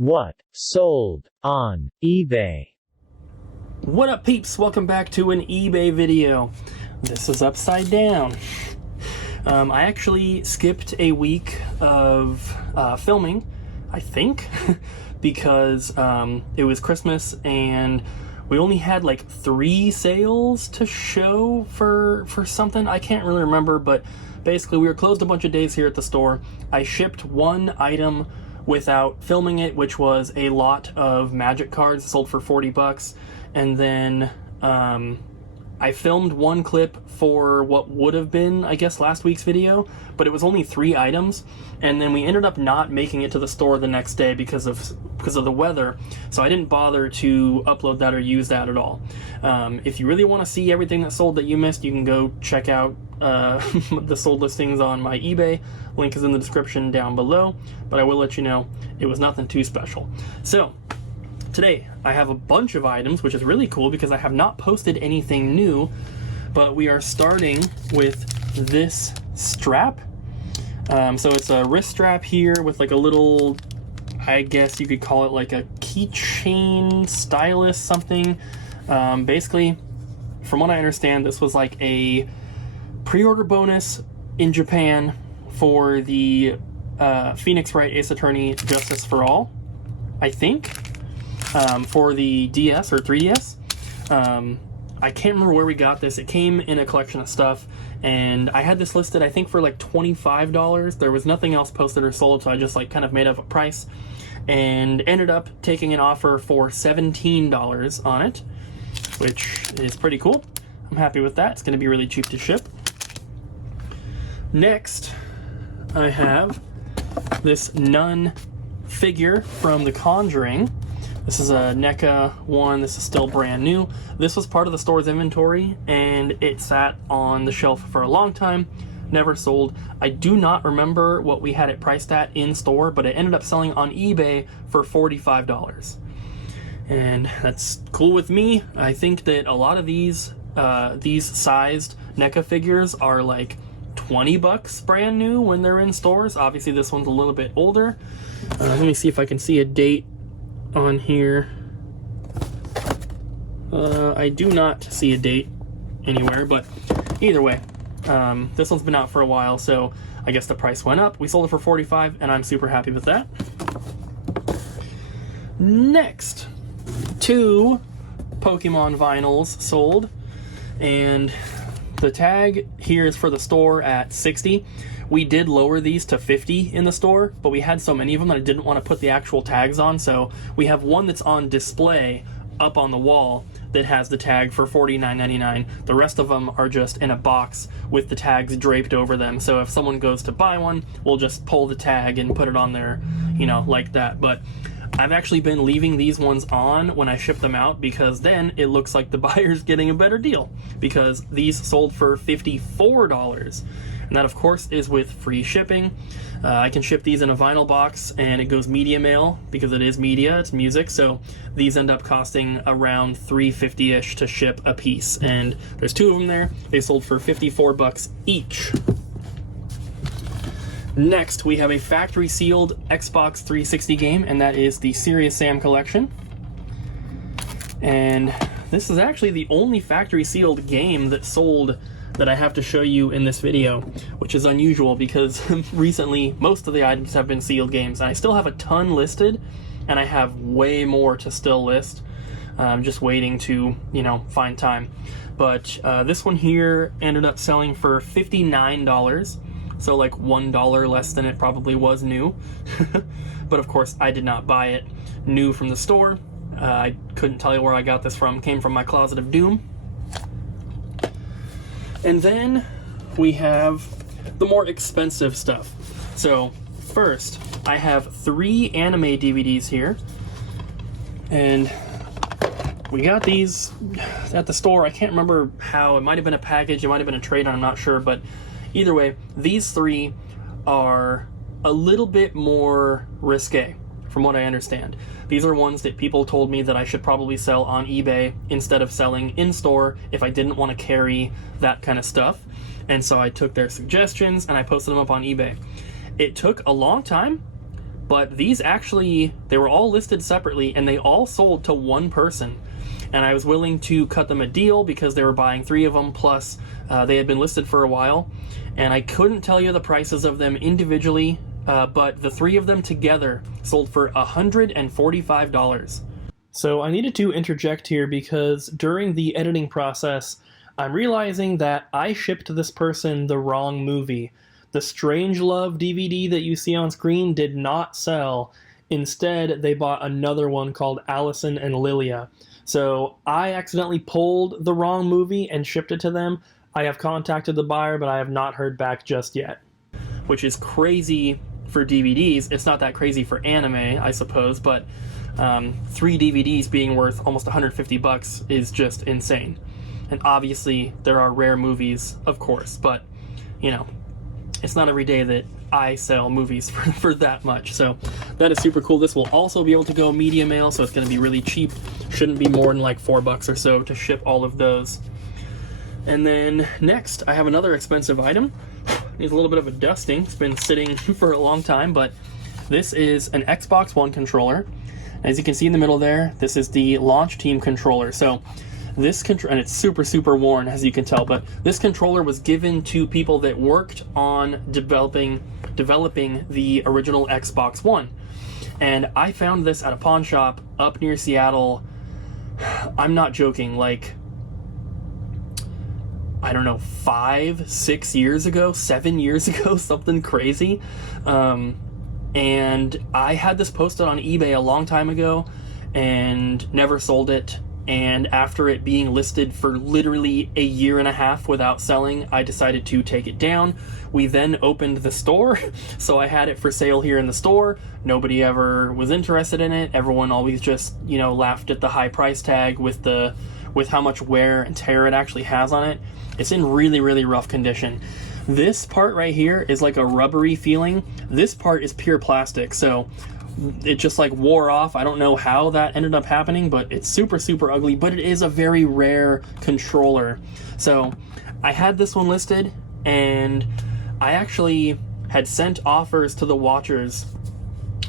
What sold on eBay? What up, peeps? Welcome back to an eBay video. This is upside down. I actually skipped a week of filming, I think, because it was Christmas and we only had like 3 sales to show for something. I can't really remember, but basically we were closed a bunch of days here at the store. I shipped one item without filming it, which was a lot of magic cards sold for 40 bucks. And then I filmed one clip for what would have been, I guess, last week's video, but it was only 3 items. And then we ended up not making it to the store the next day because of the weather. So I didn't bother to upload that or use that at all. If you really want to see everything that sold that you missed, you can go check out the sold listings on my eBay. Link is in the description down below, but I will let you know it was nothing too special. So today I have a bunch of items, which is really cool because I have not posted anything new, but we are starting with this strap. So it's a wrist strap here with like a little, I guess you could call it like a keychain stylus something. Basically, from what I understand, this was like a pre-order bonus in Japan for the Phoenix Wright Ace Attorney Justice for All, I think, for the DS or 3DS. I can't remember where we got this. It came in a collection of stuff, and I had this listed, I think, for like $25. There was nothing else posted or sold, so I just like kind of made up a price and ended up taking an offer for $17 on it, which is pretty cool. I'm happy with that. It's going to be really cheap to ship. Next, I have this nun figure from The Conjuring. This is a NECA one. This is still brand new. This was part of the store's inventory, and it sat on the shelf for a long time, never sold. I do not remember what we had it priced at in store, but it ended up selling on eBay for $45. And that's cool with me. I think that a lot of these sized NECA figures are like 20 bucks brand new when they're in stores. Obviously this one's a little bit older. Let me see if I can see a date on here. I do not see a date anywhere, but either way, this one's been out for a while, so I guess the price went up. We sold it for $45, and I'm super happy with that. Next, 2 Pokemon vinyls sold, and the tag here is for the store at $60. We did lower these to $50 in the store, but we had so many of them that I didn't want to put the actual tags on, so we have one that's on display up on the wall that has the tag for $49.99. The rest of them are just in a box with the tags draped over them, so if someone goes to buy one, we'll just pull the tag and put it on there, you know, like that. But I've actually been leaving these ones on when I ship them out, because then it looks like the buyer's getting a better deal, because these sold for $54. And that, of course, is with free shipping. I can ship these in a vinyl box, and it goes media mail because it is media, it's music. So these end up costing around $3.50-ish to ship a piece. And there's 2 of them there. They sold for 54 bucks each. Next, we have a factory sealed Xbox 360 game, and that is the Serious Sam collection. And this is actually the only factory sealed game that sold that I have to show you in this video, which is unusual because recently most of the items have been sealed games. And I still have a ton listed, and I have way more to still list. I'm just waiting to, you know, find time. But this one here ended up selling for $59. So like $1 less than it probably was new. But of course I did not buy it new from the store. I couldn't tell you where I got this from. It came from my Closet of Doom. And then we have the more expensive stuff. So first, I have 3 anime DVDs here. And we got these at the store. I can't remember how. It might have been a package, it might have been a trade, I'm not sure, but either way, these 3 are a little bit more risque, from what I understand. These are ones that people told me that I should probably sell on eBay instead of selling in-store if I didn't want to carry that kind of stuff. And so I took their suggestions and I posted them up on eBay. It took a long time, But these actually, they were all listed separately, and they all sold to one person. And I was willing to cut them a deal because they were buying 3 of them, plus they had been listed for a while. And I couldn't tell you the prices of them individually, but the 3 of them together sold for $145. So I needed to interject here because during the editing process, I'm realizing that I shipped this person the wrong movie. The Strangelove DVD that you see on screen did not sell. Instead, they bought another one called Allison and Lilia. So I accidentally pulled the wrong movie and shipped it to them. I have contacted the buyer, but I have not heard back just yet. Which is crazy for DVDs. It's not that crazy for anime, I suppose, but 3 DVDs being worth almost $150 is just insane. And obviously, there are rare movies, of course, but, you know, it's not every day that I sell movies for that much. So that is super cool. This will also be able to go media mail, so it's going to be really cheap. Shouldn't be more than like $4 or so to ship all of those. And then next, I have another expensive item. Needs a little bit of a dusting. It's been sitting for a long time, but this is an Xbox One controller. As you can see in the middle there, this is the Launch Team controller. So this controller, and it's super, super worn, as you can tell, but this controller was given to people that worked on developing the original Xbox One. And I found this at a pawn shop up near Seattle. I'm not joking, like, I don't know, 5, 6 years ago, 7 years ago, something crazy. And I had this posted on eBay a long time ago and never sold it. And after it being listed for literally a year and a half without selling, I decided to take it down. We then opened the store, so I had it for sale here in the store. Nobody ever was interested in it. Everyone always just, you know, laughed at the high price tag with how much wear and tear it actually has on it. It's in really, really rough condition. This part right here is like a rubbery feeling. This part is pure plastic, so it just like wore off. I don't know how that ended up happening, but it's super, super ugly, but it is a very rare controller. So I had this one listed, and I actually had sent offers to the watchers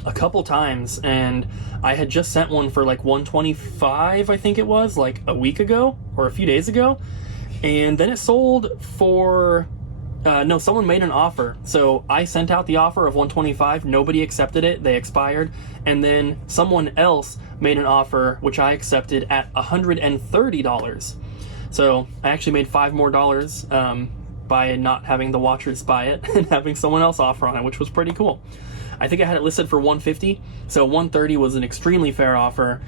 a couple times, and I had just sent one for like $125, I think it was, like a week ago or a few days ago, and then it sold for no, someone made an offer. So I sent out the offer of $125. Nobody accepted it. They expired. And then someone else made an offer, which I accepted at $130. So I actually made $5 more by not having the watchers buy it and having someone else offer on it, which was pretty cool. I think I had it listed for $150. So $130 was an extremely fair offer.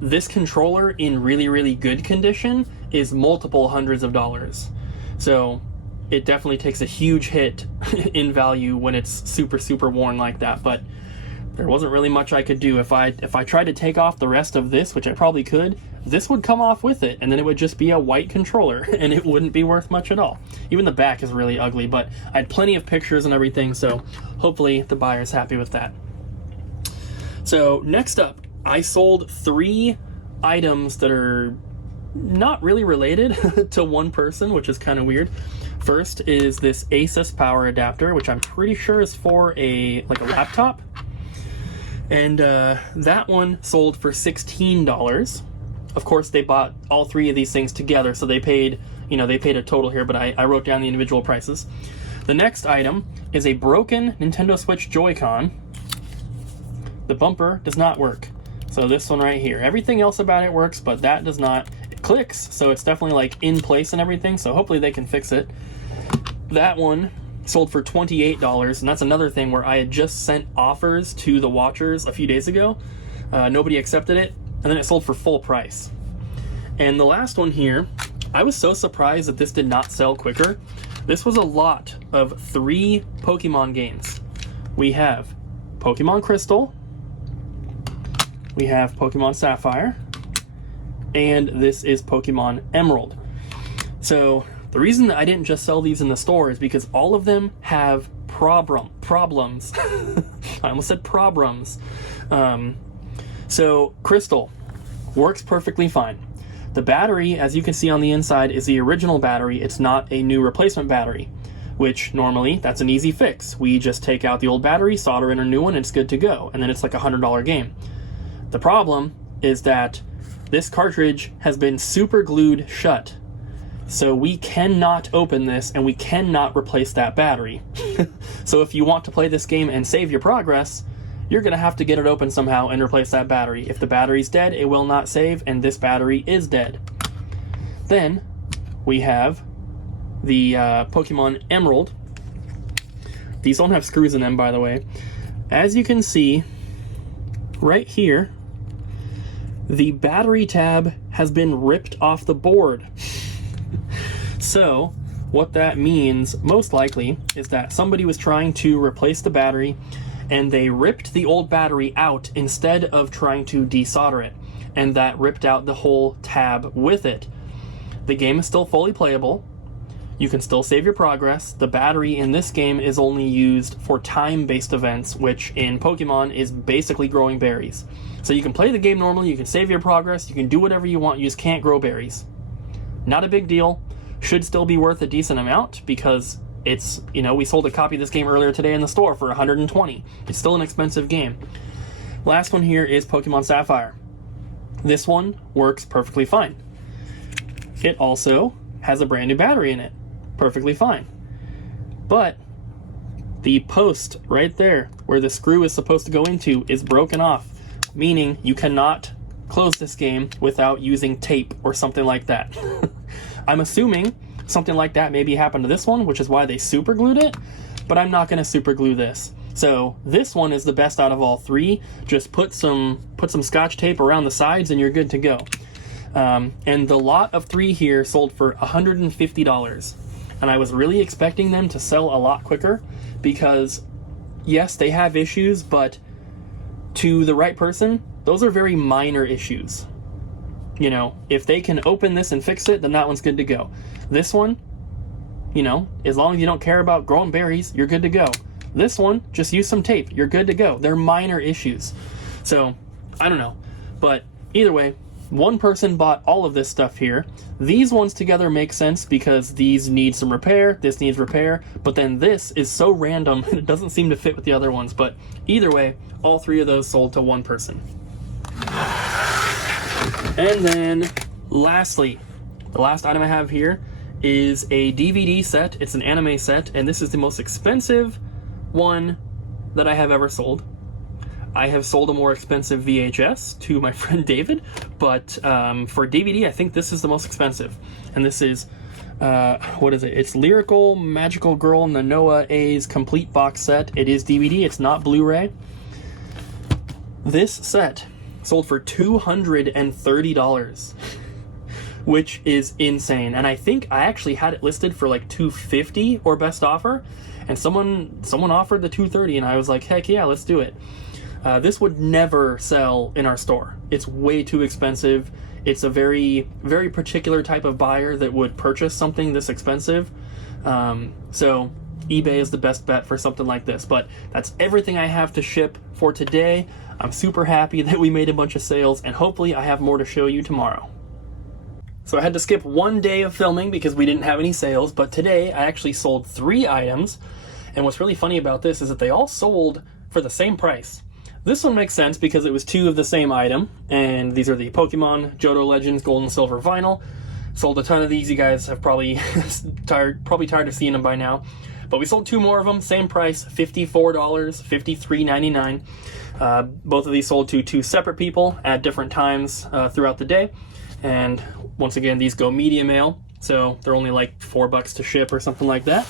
This controller in really, really good condition is multiple hundreds of dollars. So it definitely takes a huge hit in value when it's super, super worn like that. But there wasn't really much I could do. If I tried to take off the rest of this, which I probably could, this would come off with it, and then it would just be a white controller, and it wouldn't be worth much at all. Even the back is really ugly, but I had plenty of pictures and everything, so hopefully the buyer's happy with that. So next up, I sold 3 items that are not really related to one person, which is kind of weird. First is this Asus power adapter, which I'm pretty sure is for a laptop. And that one sold for $16. Of course, they bought all 3 of these things together, so they paid a total here, but I wrote down the individual prices. The next item is a broken Nintendo Switch Joy-Con. The bumper does not work. So this one right here. Everything else about it works, but that does not. It clicks, so it's definitely like in place and everything, so hopefully they can fix it. That one sold for $28, and that's another thing where I had just sent offers to the watchers a few days ago. Nobody accepted it, and then it sold for full price. And the last one here, I was so surprised that this did not sell quicker. This was a lot of 3 Pokemon games. We have Pokemon Crystal, we have Pokemon Sapphire, and this is Pokemon Emerald. So the reason that I didn't just sell these in the store is because all of them have problems. I almost said problems. So Crystal works perfectly fine. The battery, as you can see on the inside, is the original battery. It's not a new replacement battery. which normally that's an easy fix. We just take out the old battery, solder in a new one, and it's good to go. And then it's like a $100 game. The problem is that this cartridge has been super glued shut. So we cannot open this and we cannot replace that battery. So if you want to play this game and save your progress, you're going to have to get it open somehow and replace that battery. If the battery's dead, it will not save, and this battery is dead. Then we have the Pokemon Emerald. These don't have screws in them, by the way. As you can see, right here, the battery tab has been ripped off the board. So what that means, most likely, is that somebody was trying to replace the battery and they ripped the old battery out instead of trying to desolder it, and that ripped out the whole tab with it. The game is still fully playable. You can still save your progress. The battery in this game is only used for time-based events, which in Pokemon is basically growing berries. So you can play the game normally, you can save your progress, you can do whatever you want, you just can't grow berries. Not a big deal. Should still be worth a decent amount because it's, you know, we sold a copy of this game earlier today in the store for $120. It's still an expensive game. Last one here is Pokemon Sapphire. This one works perfectly fine. It also has a brand new battery in it. Perfectly fine. But the post right there where the screw is supposed to go into is broken off, meaning you cannot close this game without using tape or something like that. I'm assuming something like that maybe happened to this one, which is why they super glued it, but I'm not going to super glue this. So this one is the best out of all three. Just put some Scotch tape around the sides and you're good to go. And the lot of 3 here sold for $150. And I was really expecting them to sell a lot quicker because, yes, they have issues, but to the right person, those are very minor issues. You know, if they can open this and fix it, then that one's good to go. This one, you know, as long as you don't care about growing berries, you're good to go. This one, just use some tape. You're good to go. They're minor issues. So, I don't know. But either way, one person bought all of this stuff here. These ones together make sense because these need some repair, this needs repair, but then this is so random and it doesn't seem to fit with the other ones. But either way, all 3 of those sold to one person. And then, lastly, the last item I have here is a DVD set. It's an anime set, and this is the most expensive one that I have ever sold. I have sold a more expensive VHS to my friend David, but for DVD, I think this is the most expensive. And this is, what is it? It's Lyrical Magical Girl and the Noah A's complete box set. It is DVD, it's not Blu-ray. This set sold for $230, which is insane. And I think I actually had it listed for like $250 or best offer, and someone offered the $230, and I was like, heck yeah, let's do it. This would never sell in our store. It's way too expensive. It's a very, very particular type of buyer that would purchase something this expensive. So eBay is the best bet for something like this. But that's everything I have to ship for today. I'm super happy that we made a bunch of sales, and hopefully I have more to show you tomorrow. So I had to skip one day of filming because we didn't have any sales, but today I actually sold 3 items. And what's really funny about this is that they all sold for the same price. This one makes sense because it was 2 of the same item, and these are the Pokemon Johto Legends Gold and Silver Vinyl. Sold a ton of these. You guys have probably tired of seeing them by now. But we sold 2 more of them, same price, $54, $53.99. Both of these sold to 2 separate people at different times throughout the day. And once again, these go media mail, so they're only like $4 to ship or something like that.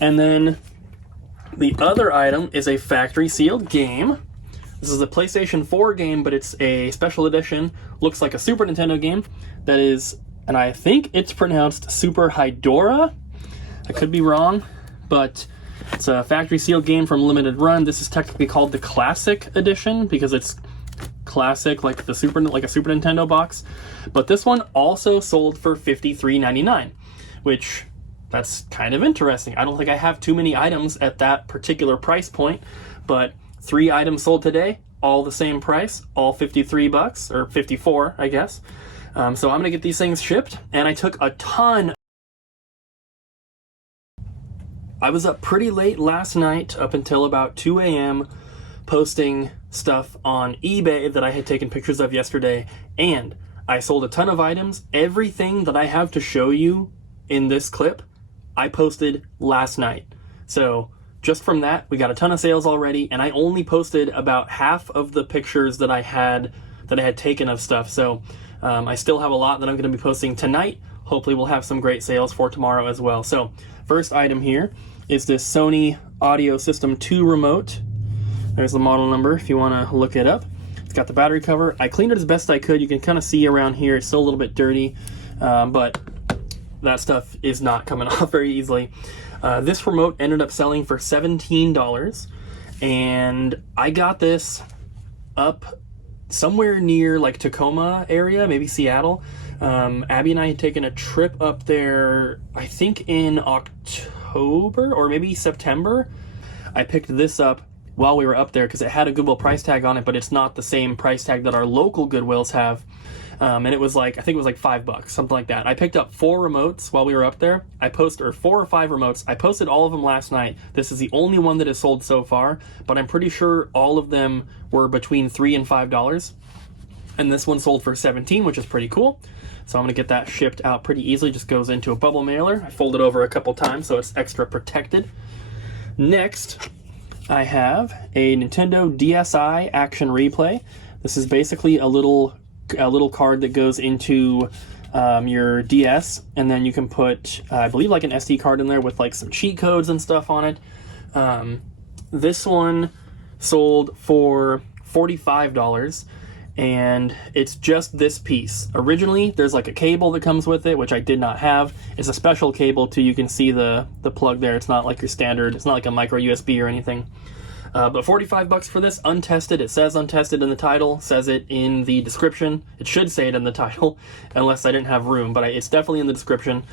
And then the other item is a factory sealed game. This is a PlayStation 4 game, but it's a special edition. Looks like a Super Nintendo game. That is, and I think it's pronounced Super Hydora. I could be wrong, but it's a factory sealed game from Limited Run. This is technically called the Classic Edition because it's classic like a Super Nintendo box. But this one also sold for $53.99, which that's kind of interesting. I don't think I have too many items at that particular price point, but 3 items sold today, all the same price, all $53 or $54, I guess. So I'm gonna get these things shipped, and I took a ton. I was up pretty late last night, up until about 2 a.m., posting stuff on eBay that I had taken pictures of yesterday, and I sold a ton of items. Everything that I have to show you in this clip, I posted last night. So just from that, we got a ton of sales already, and I only posted about half of the pictures that I had taken of stuff. So I still have a lot that I'm going to be posting tonight. Hopefully we'll have some great sales for tomorrow as well. So first item here is this Sony Audio System 2 remote. There's the model number if you want to look it up. It's got the battery cover. I cleaned it as best I could. You can kind of see around here. It's still a little bit dirty, but that stuff is not coming off very easily. This remote ended up selling for $17, and I got this up somewhere near like Tacoma area, maybe Seattle. Abby and I had taken a trip up there, I think in October or maybe September. I picked this up while we were up there because it had a Goodwill price tag on it, but it's not the same price tag that our local Goodwills have. And it was like, I think it was like $5, something like that. I picked up 4 remotes while we were up there. Or 4 or 5 remotes. I posted all of them last night. This is the only one that is sold so far, but I'm pretty sure all of them were between $3 and $5. And this one sold for $17, which is pretty cool. So I'm gonna get that shipped out pretty easily. Just goes into a bubble mailer. I fold it over a couple times so it's extra protected. Next, I have a Nintendo DSi Action Replay. This is basically a little card that goes into your DS, and then you can put, I believe, like an SD card in there with like some cheat codes and stuff on it. This one sold for $45, and it's just this piece. Originally, there's like a cable that comes with it, which I did not have. It's a special cable too. You can see the plug there. It's not like your standard. It's not like a micro USB or anything. But $45 for this, untested. It says untested in the title, says it in the description. It should say it in the title, unless I didn't have room, but it's definitely in the description.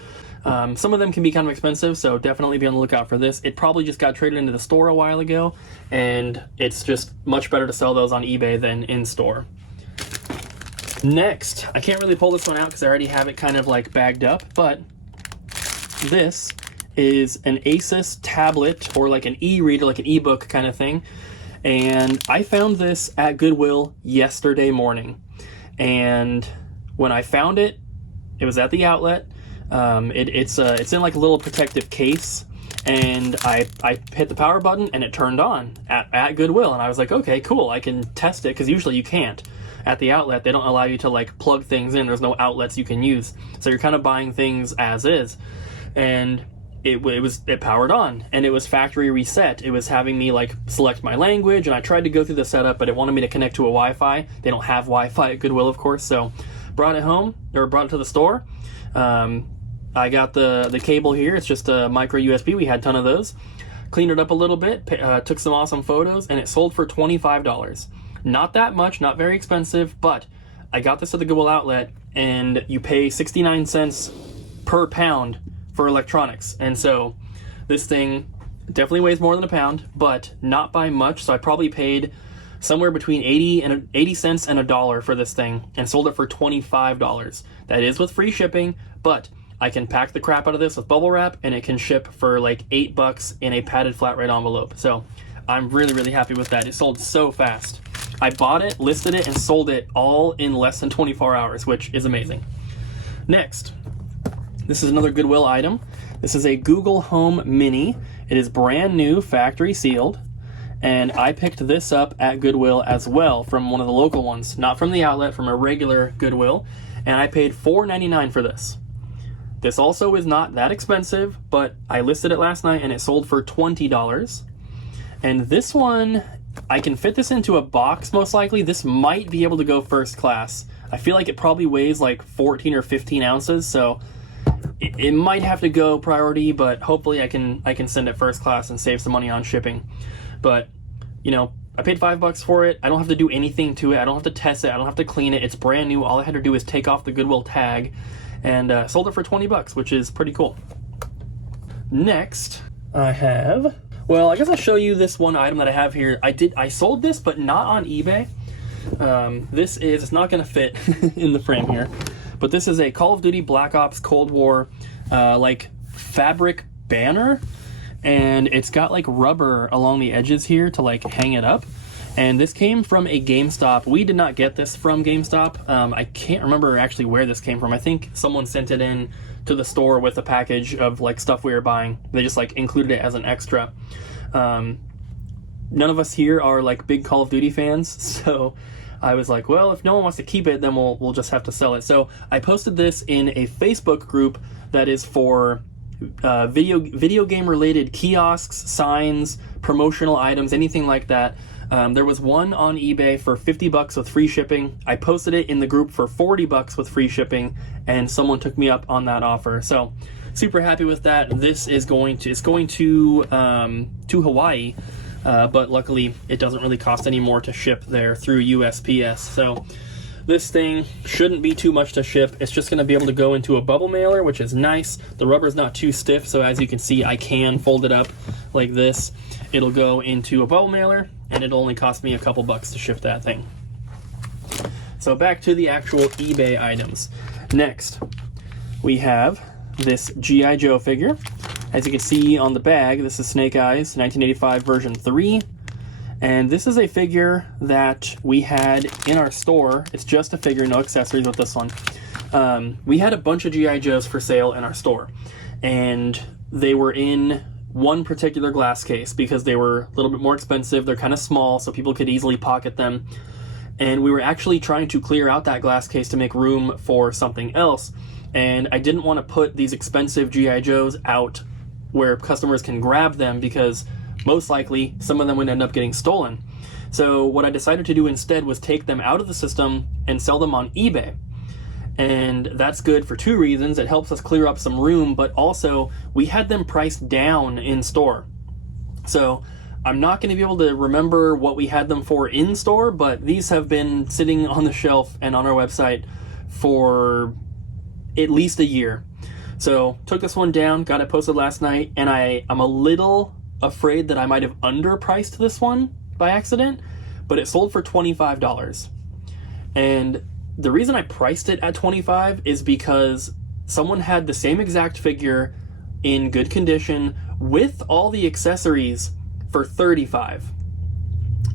Some of them can be kind of expensive, so definitely be on the lookout for this. It probably just got traded into the store a while ago, and it's just much better to sell those on eBay than in store. Next, I can't really pull this one out because I already have it kind of like bagged up, but this is an Asus tablet, or like an e-reader, like an ebook kind of thing. And I found this at Goodwill yesterday morning. And when I found it, it was at the outlet. It's in like a little protective case. And I hit the power button and it turned on at Goodwill. And I was like, okay, cool, I can test it, because usually you can't. At the outlet, they don't allow you to like plug things in. There's no outlets you can use. So you're kind of buying things as is. And it powered on, and it was factory reset. It was having me like select my language, and I tried to go through the setup, but it wanted me to connect to a Wi-Fi. They don't have Wi-Fi at Goodwill, of course, so brought it to the store. I got the cable here. It's just a micro USB. We had a ton of those. Cleaned it up a little bit, took some awesome photos, and it sold for $25. Not that much, not very expensive, but I got this at the Goodwill outlet, and you pay 69 cents per pound for electronics. And so this thing definitely weighs more than a pound, but not by much. So I probably paid somewhere between 80 cents and $1 for this thing, and sold it for $25. That is with free shipping, but I can pack the crap out of this with bubble wrap, and it can ship for like $8 in a padded flat rate envelope. So I'm really, really happy with that. It sold so fast. I bought it, listed it, and sold it all in less than 24 hours, which is amazing. Next, this is another Goodwill item. This is a Google Home Mini. It is brand new, factory sealed, and I picked this up at Goodwill as well, from one of the local ones, not from the outlet, from a regular Goodwill, and I paid $4.99 for this. This also is not that expensive, but I listed it last night and it sold for $20. And this one, I can fit this into a box most likely. This might be able to go first class. I feel like it probably weighs like 14 or 15 ounces, so it might have to go priority, but hopefully I can send it first class and save some money on shipping. But, you know, I paid $5 for it. I don't have to do anything to it. I don't have to test it. I don't have to clean it. It's brand new. All I had to do is take off the Goodwill tag, and sold it for $20, which is pretty cool. Next, I have, well, I guess I'll show you this one item that I have here. I sold this, but not on eBay. It's not going to fit in the frame here, but this is a Call of Duty Black Ops Cold War like fabric banner, and it's got like rubber along the edges here to like hang it up. And this came from a GameStop. We did not get this from GameStop. I can't remember actually where this came from. I think someone sent it in to the store with a package of like stuff we were buying. They just like included it as an extra. None of us here are like big Call of Duty fans, so I was like, well, if no one wants to keep it, then we'll just have to sell it. So I posted this in a Facebook group that is for video game related kiosks, signs, promotional items, anything like that. There was one on eBay for $50 with free shipping. I posted it in the group for $40 with free shipping, and someone took me up on that offer. So super happy with that. This is going to Hawaii. But luckily it doesn't really cost any more to ship there through USPS. So this thing shouldn't be too much to ship. It's just going to be able to go into a bubble mailer, which is nice. The rubber's not too stiff, so as you can see, I can fold it up like this. It'll go into a bubble mailer, and it'll only cost me a couple bucks to ship that thing. So back to the actual eBay items. Next, we have this G.I. Joe figure. As you can see on the bag, this is Snake Eyes 1985 version 3. And this is a figure that we had in our store. It's just a figure, no accessories with this one. We had a bunch of G.I. Joes for sale in our store. And they were in one particular glass case because they were a little bit more expensive. They're kind of small, so people could easily pocket them. And we were actually trying to clear out that glass case to make room for something else. And I didn't want to put these expensive G.I. Joes out where customers can grab them because most likely some of them would end up getting stolen. So what I decided to do instead was take them out of the system and sell them on eBay. And that's good for two reasons. It helps us clear up some room, but also we had them priced down in store. So I'm not going to be able to remember what we had them for in store, but these have been sitting on the shelf and on our website for at least a year. So took this one down, got it posted last night, and I'm a little afraid that I might have underpriced this one by accident, but it sold for $25. And the reason I priced it at $25 is because someone had the same exact figure in good condition with all the accessories for $35.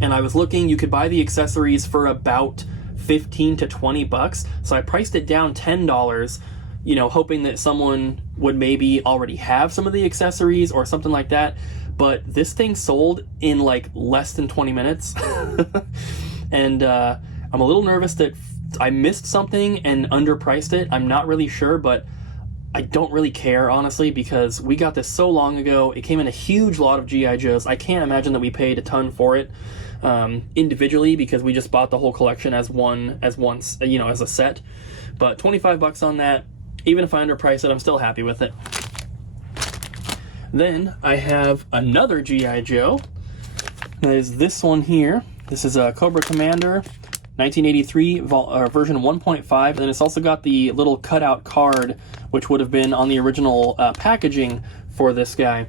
And I was looking, you could buy the accessories for about $15 to $20, so I priced it down $10, you know, hoping that someone would maybe already have some of the accessories or something like that. But this thing sold in like less than 20 minutes. And I'm a little nervous that I missed something and underpriced it. I'm not really sure, but I don't really care, honestly, because we got this so long ago. It came in a huge lot of G.I. Joes. I can't imagine that we paid a ton for it individually because we just bought the whole collection as a set. But $25 on that. Even if I underprice it, I'm still happy with it. Then I have another G.I. Joe. That is this one here. This is a Cobra Commander 1983 version 1.5. And then it's also got the little cutout card, which would have been on the original packaging for this guy.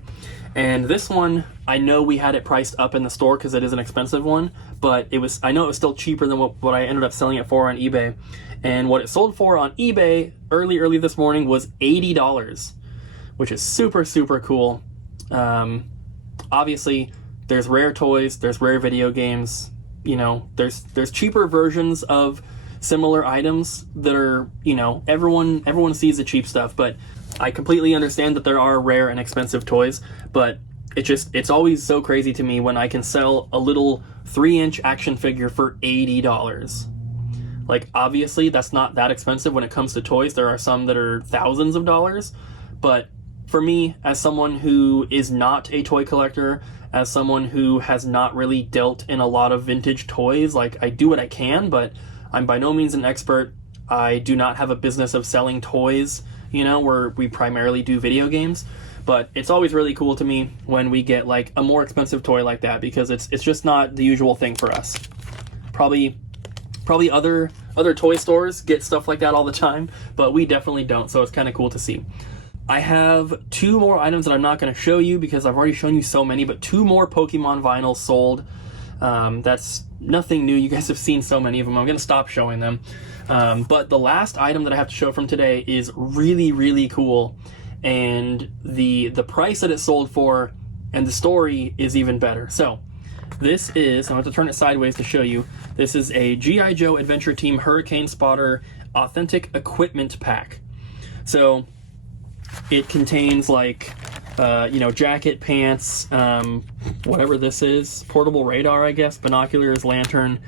And this one, I know we had it priced up in the store because it is an expensive one, but I know it was still cheaper than what I ended up selling it for on eBay. And what it sold for on eBay early this morning was $80, which is super, super cool. Obviously, there's rare toys, there's rare video games, you know, there's cheaper versions of similar items that are, you know, everyone sees the cheap stuff, but I completely understand that there are rare and expensive toys, but it's always so crazy to me when I can sell a little 3-inch action figure for $80. Like, obviously, that's not that expensive when it comes to toys. There are some that are thousands of dollars, but for me, as someone who is not a toy collector, as someone who has not really dealt in a lot of vintage toys, like, I do what I can, but I'm by no means an expert. I do not have a business of selling toys, you know, where we primarily do video games. But it's always really cool to me when we get like a more expensive toy like that, because it's just not the usual thing for us. Probably other toy stores get stuff like that all the time, but we definitely don't, so it's kind of cool to see. I have 2 more items that I'm not going to show you because I've already shown you so many, but 2 more Pokemon vinyls sold. That's nothing new. You guys have seen so many of them. I'm going to stop showing them. But the last item that I have to show from today is really, really cool. And the price that it sold for and the story is even better. So this is, I'm going to turn it sideways to show you, this is a G.I. Joe Adventure Team Hurricane Spotter Authentic Equipment Pack. So it contains like, jacket, pants, whatever this is, portable radar, I guess, binoculars, lantern,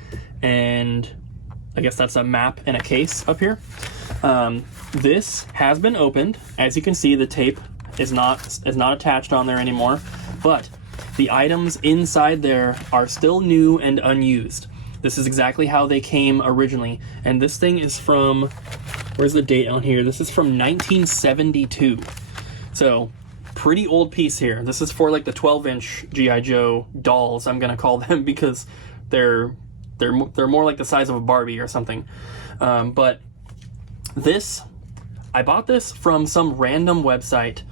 and I guess that's a map and a case up here. This has been opened. As you can see, the tape is not attached on there anymore, but the items inside there are still new and unused. This is exactly how they came originally, and this thing is from, where's the date on here? This is from 1972. So pretty old piece here. This is for like the 12-inch G.I. Joe dolls, I'm gonna call them, because they're more like the size of a Barbie or something. But this, I bought this from some random website,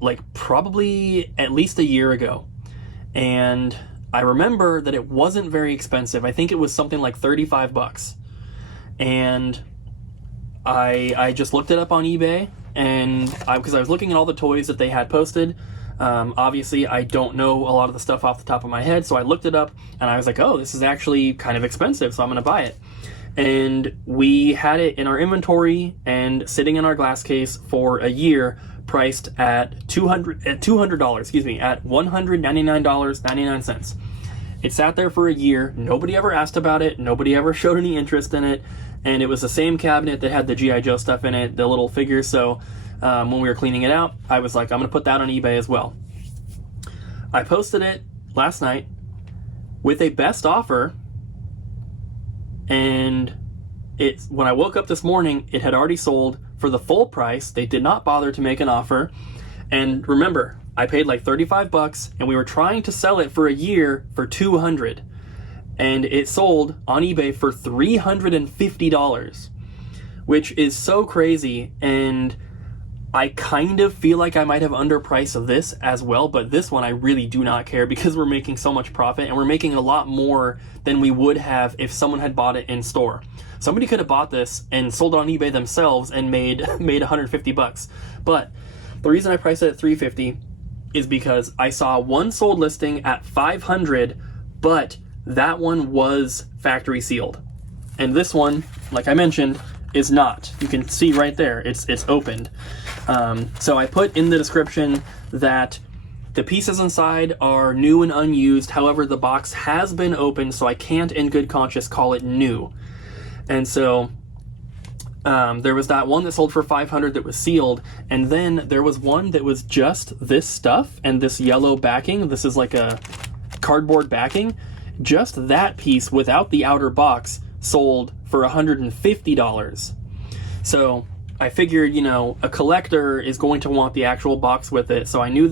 like probably at least a year ago, and I remember that it wasn't very expensive. I think it was something like 35 bucks, and I just looked it up on eBay, and because I was looking at all the toys that they had posted. Obviously I don't know a lot of the stuff off the top of my head, so I looked it up and I was like, oh, this is actually kind of expensive, so I'm gonna buy it. And we had it in our inventory and sitting in our glass case for a year, priced at $200, at $199.99. It sat there for a year. Nobody ever asked about it. Nobody ever showed any interest in it. And it was the same cabinet that had the G.I. Joe stuff in it, the little figures. So when we were cleaning it out, I was like, I'm going to put that on eBay as well. I posted it last night with a best offer. And when I woke up this morning, it had already sold for the full price. They did not bother to make an offer. And remember, I paid like 35 bucks and we were trying to sell it for a year for $200. And it sold on eBay for $350, which is so crazy. And I kind of feel like I might have underpriced this as well, but this one I really do not care because we're making so much profit and we're making a lot more than we would have if someone had bought it in store. Somebody could have bought this and sold it on eBay themselves and made 150 bucks. But the reason I priced it at $350 is because I saw one sold listing at $500, but that one was factory sealed. And this one, like I mentioned, is not. You can see right there, it's opened. So I put in the description that the pieces inside are new and unused. However, the box has been opened, so I can't in good conscience call it new. And so there was that one that sold for $500 that was sealed, and then there was one that was just this stuff and this yellow backing. This is like a cardboard backing. Just that piece without the outer box sold for $150. So I figured, a collector is going to want the actual box with it, so I knew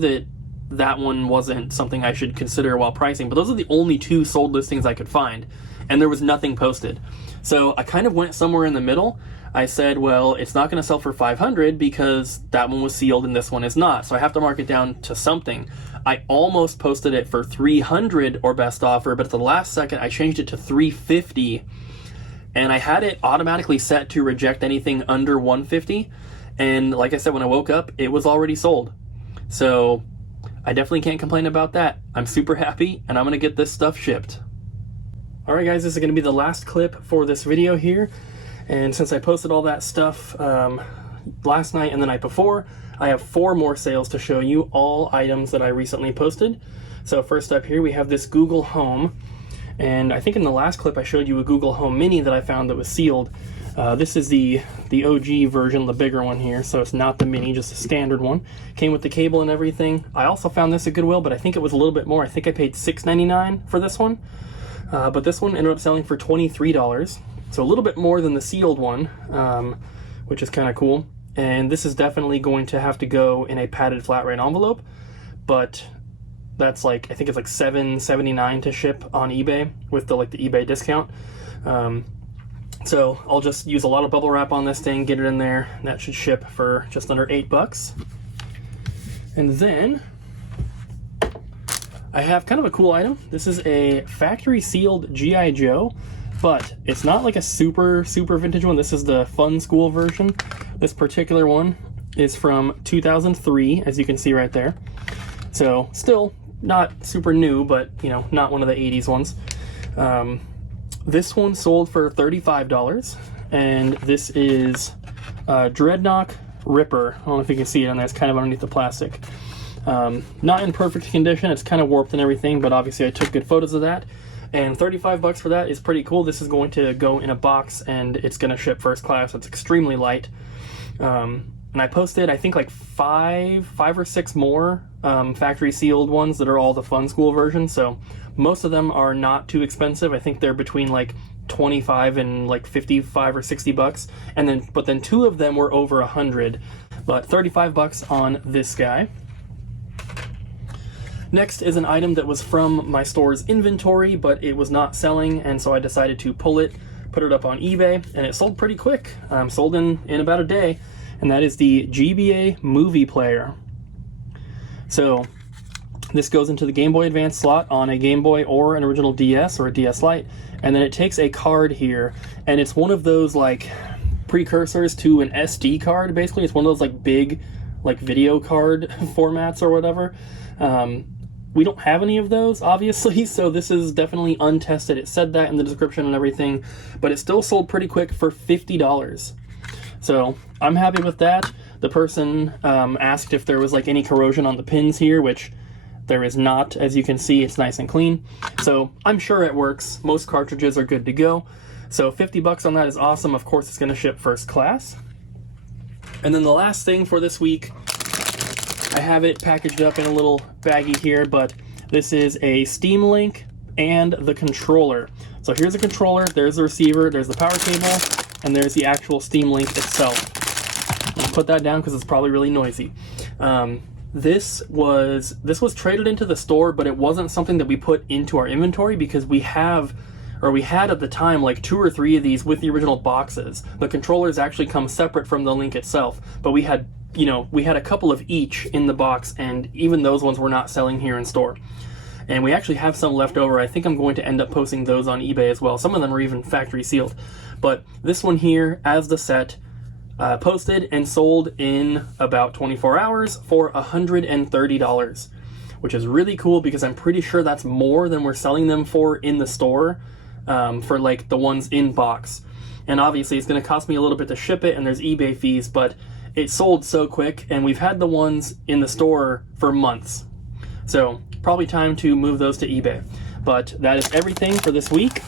that one wasn't something I should consider while pricing, but those are the only two sold listings I could find, and there was nothing posted. So I kind of went somewhere in the middle. I said, well, it's not going to sell for $500 because that one was sealed and this one is not, so I have to mark it down to something. I almost posted it for $300 or best offer, but at the last second I changed it to $350, and I had it automatically set to reject anything under $150, and like I said, when I woke up, it was already sold. So I definitely can't complain about that. I'm super happy, and I'm going to get this stuff shipped. Alright guys, this is going to be the last clip for this video here, and since I posted all that stuff last night and the night before, I have 4 more sales to show you, all items that I recently posted. So first up here we have this Google Home, and I think in the last clip I showed you a Google Home Mini that I found that was sealed. This is the OG version, the bigger one here, so it's not the Mini, just a standard one. Came with the cable and everything. I also found this at Goodwill, but I think it was a little bit more. I think I paid $6.99 for this one, but this one ended up selling for $23, so a little bit more than the sealed one, which is kind of cool. And this is definitely going to have to go in a padded flat rate envelope, but that's like, I think it's like $7.79 to ship on eBay with the eBay discount. So I'll just use a lot of bubble wrap on this thing, get it in there, and that should ship for just under $8. And then I have kind of a cool item. This is a factory sealed G.I. Joe, but it's not like a super vintage one. This is the Fun School version. This particular one is from 2003, as you can see right there. So still not super new, but you know, not one of the 80s ones. This one sold for $35, and this is Dreadnought Ripper. I don't know if you can see it on there. It's kind of underneath the plastic. Not in perfect condition. It's kind of warped and everything, but obviously I took good photos of that. And $35 for that is pretty cool. This is going to go in a box, and it's going to ship first class. It's extremely light. And I posted, I think, like five or six more factory sealed ones that are all the Fun School versions. So most of them are not too expensive. I think they're between like 25 and like 55 or 60 bucks. But then two of them were over 100. But $35 on this guy. Next is an item that was from my store's inventory, but it was not selling, and so I decided to pull it, put it up on eBay, and it sold pretty quick. Sold in about a day, and that is the GBA Movie Player. So this goes into the Game Boy Advance slot on a Game Boy or an original DS or a DS Lite, and then it takes a card here, and it's one of those like precursors to an SD card. Basically, it's one of those like big like video card formats or whatever. We don't have any of those, obviously, so this is definitely untested. It said that in the description and everything, but it still sold pretty quick for $50. So I'm happy with that. The person asked if there was like any corrosion on the pins here, which there is not. As you can see, it's nice and clean. So I'm sure it works. Most cartridges are good to go. So $50 on that is awesome. Of course, it's going to ship first class. And then the last thing for this week, I have it packaged up in a little baggie here, but this is a Steam Link and the controller. So here's a controller, there's the receiver, there's the power cable, and there's the actual Steam Link itself. I'll put that down because it's probably really noisy. This was traded into the store, but it wasn't something that we put into our inventory because we had at the time like 2 or 3 of these with the original boxes. The controllers actually come separate from the Link itself, but we had a couple of each in the box, and even those ones were not selling here in store. And we actually have some left over. I think I'm going to end up posting those on eBay as well. Some of them are even factory sealed. But this one here, as the set, posted and sold in about 24 hours for $130, which is really cool because I'm pretty sure that's more than we're selling them for in the store, for like the ones in box. And obviously it's going to cost me a little bit to ship it, and there's eBay fees, but it sold so quick, and we've had the ones in the store for months. So probably time to move those to eBay. But that is everything for this week.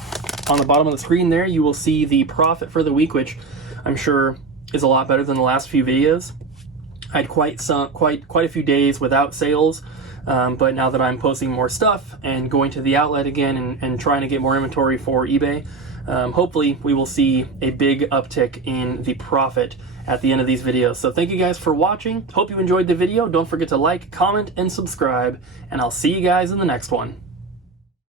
On the bottom of the screen there, you will see the profit for the week, which I'm sure is a lot better than the last few videos. I had quite a few days without sales, but now that I'm posting more stuff and going to the outlet again and trying to get more inventory for eBay, hopefully we will see a big uptick in the profit at the end of these videos. So thank you guys for watching. Hope you enjoyed the video. Don't forget to like, comment, and subscribe, and I'll see you guys in the next one.